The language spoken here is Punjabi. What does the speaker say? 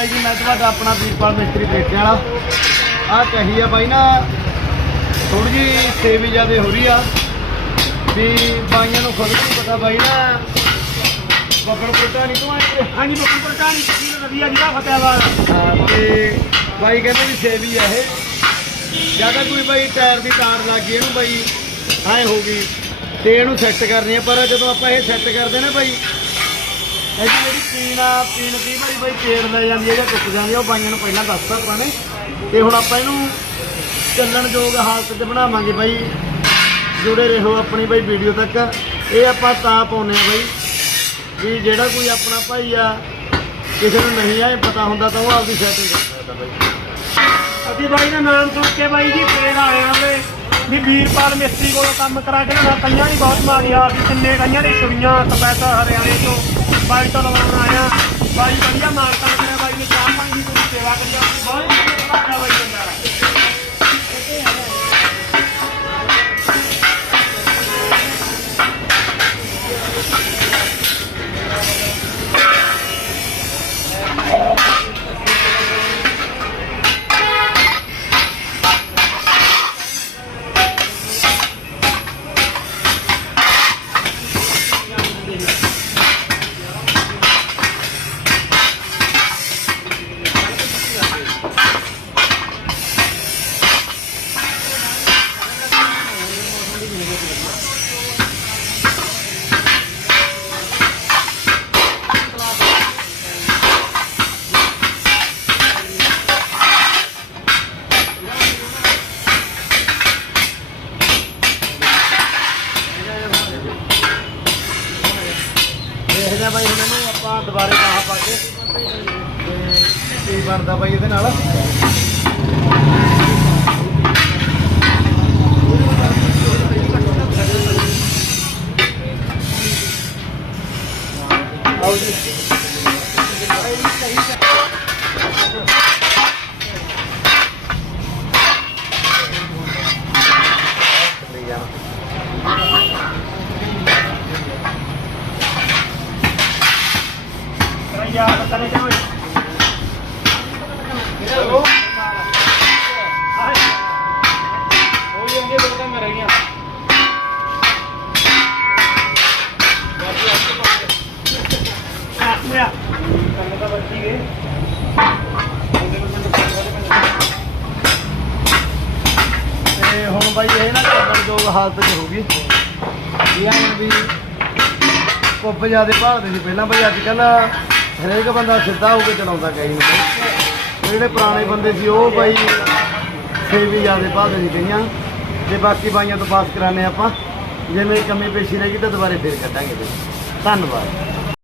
ਬਾਈ ਜੀ ਮੈਂ ਤੁਹਾਡਾ ਆਪਣਾ ਵੀਰਪਾਲ ਮਿਸਤਰੀ ਦੇਖਣ ਵਾਲਾ। ਆਹ ਕਹੀ ਆ ਬਾਈ ਨਾ ਥੋੜੀ ਜੀ ਸੇਵੀ ਜਿਆਦੇ ਹੋ ਰਹੀ ਆ। ਵੀ ਬਾਈਆਂ ਨੂੰ ਖੁਦ ਨਹੀਂ ਪਤਾ ਬਾਈ ਨਾ ਬੱਬੜ ਕੋਟਾ ਨਹੀਂ ਤੋਂ ਆਏ। ਹਾਂਜੀ ਬੱਕਰੀ ਪਰਚਾਣੀ ਜੀ ਵਧੀਆ ਜੀ ਦਾ ਫਤਿਆਬਾਦ ਤੇ ਬਾਈ ਕਹਿੰਦੇ ਵੀ ਸੇਵੀ ਆ ਇਹ। ਜ਼ਿਆਦਾ ਕੋਈ ਬਾਈ ਟਾਇਰ ਦੀ ਤਾਰ ਲੱਗ ਗਈ ਇਹਨੂੰ ਬਾਈ ਐ ਹੋ ਗਈ। ਤੇ ਇਹਨੂੰ ਸੈੱਟ ਕਰਨੀ ਆ ਪਰ ਜਦੋਂ ਆਪਾਂ ਇਹ ਸੈੱਟ ਕਰਦੇ ਨਾ ਬਾਈ ਇਹਦੀ ਜਿਹੜੀ ਪੀਣ ਆ, ਪੀਣ ਦੀ ਬਾਈ ਬਾਈ ਪੇੜ ਲੈ ਜਾਂਦੀ ਹੈ ਜਾਂ ਟੁੱਟ ਜਾਂਦੀ ਆ, ਉਹ ਬਾਈਆਂ ਨੂੰ ਪਹਿਲਾਂ ਦੱਸਤਾ ਆਪਾਂ ਨੇ। ਤੇ ਹੁਣ ਆਪਾਂ ਇਹਨੂੰ ਚੱਲਣ ਯੋਗ ਹਾਲਤ 'ਚ ਬਣਾਵਾਂਗੇ ਬਾਈ। ਜੁੜੇ ਰਹੋ ਆਪਣੀ ਬਾਈ ਵੀਡੀਓ ਤੱਕ। ਇਹ ਆਪਾਂ ਤਾਂ ਪਾਉਨੇ ਆ ਬਾਈ ਵੀ ਜਿਹੜਾ ਕੋਈ ਆਪਣਾ ਭਾਈ ਆ, ਕਿਸੇ ਨੂੰ ਨਹੀਂ ਆਏ ਪਤਾ ਹੁੰਦਾ ਤਾਂ ਉਹ ਆਪਦੀ ਸੈਟਿੰਗ ਕਰ ਸਕਦਾ ਬਾਈ। ਅਸੀਂ ਬਾਈ ਦਾ ਨਾਮ ਸੁਣ ਕੇ ਬਾਈ ਜੀ ਫੇਰ ਆਏ ਆਂ ਵੀ ਵੀਰਪਾਲ ਮਿਸਤਰੀ ਕੋਲੋਂ ਕੰਮ ਕਰਾ ਕੇ ਨਾ ਕਈਆਂ ਦੀ ਬਹੁਤ ਮਾੜੀ ਹਾਲ ਸੀ ਕਿੰਨੇ ਕਈਆਂ ਨੇ ਛੁਰੀਆਂ ਸਪੈਸ਼ਲ ਹਰਿਆਣੇ ਤੋਂ ਬਾਈ ਤੋਂ ਲਵਾਉਣ ਆਇਆ ਬਾਈ ਵਧੀਆ ਮਾਲਕਾਂ ਦੇਖਦੇ ਆ ਬਾਈ ਹੁਣ ਇਹਨੂੰ ਆਪਾਂ ਦੁਬਾਰੇ ਬਾਹ ਪਾ ਕੇ ਤੇ ਕੀ ਬਣਦਾ ਬਾਈ ਇਹਦੇ ਨਾਲ। ਆਓ ਜੀ ਯਾਰ ਪਤਾ ਨਹੀਂ ਕਿਉਂ ਚਲੋ ਹੋਈ ਜਾਂਦੀ ਦੋ ਕੰਮ ਰਹਿ ਗਈਆਂ ਆਇਆ ਕੰਮ ਤਾਂ ਤੇ ਹੁਣ ਬਾਈ ਇਹ ਨਾ ਚੱਲਣ ਹਾਲਤ 'ਚ ਹੋ ਗਈ। ਇਹ ਆ ਹੁਣ ਵੀ ਕੁੱਬ ਜਿਆਦੇ ਭਾਲਦੇ ਸੀ ਪਹਿਲਾਂ। ਬਈ ਅੱਜ ਕੱਲ ਹਰੇਕ ਬੰਦਾ ਸਿੱਧਾ ਹੋ ਕੇ ਚਲਾਉਂਦਾ ਕਈ ਨੂੰ ਜਿਹੜੇ ਪੁਰਾਣੇ ਬੰਦੇ ਸੀ, ਉਹ ਬਾਈ ਫੇਰ ਵੀ ਜਿਆਦੇ ਭਾਲਦੇ ਨਹੀਂ ਕਈਆਂ ਤੇ ਬਾਕੀ ਬਾਈਆਂ ਤੋਂ ਪਾਸ ਕਰਾਣੇ ਆਪਾਂ। ਜੇ ਮੇਰੀ ਕਮੀ ਪੇਸ਼ੀ ਰਹਿ ਗਈ ਤਾਂ ਦੁਬਾਰੇ ਫੇਰ ਕੱਢਾਂਗੇ। ਬਾਈ ਧੰਨਵਾਦ।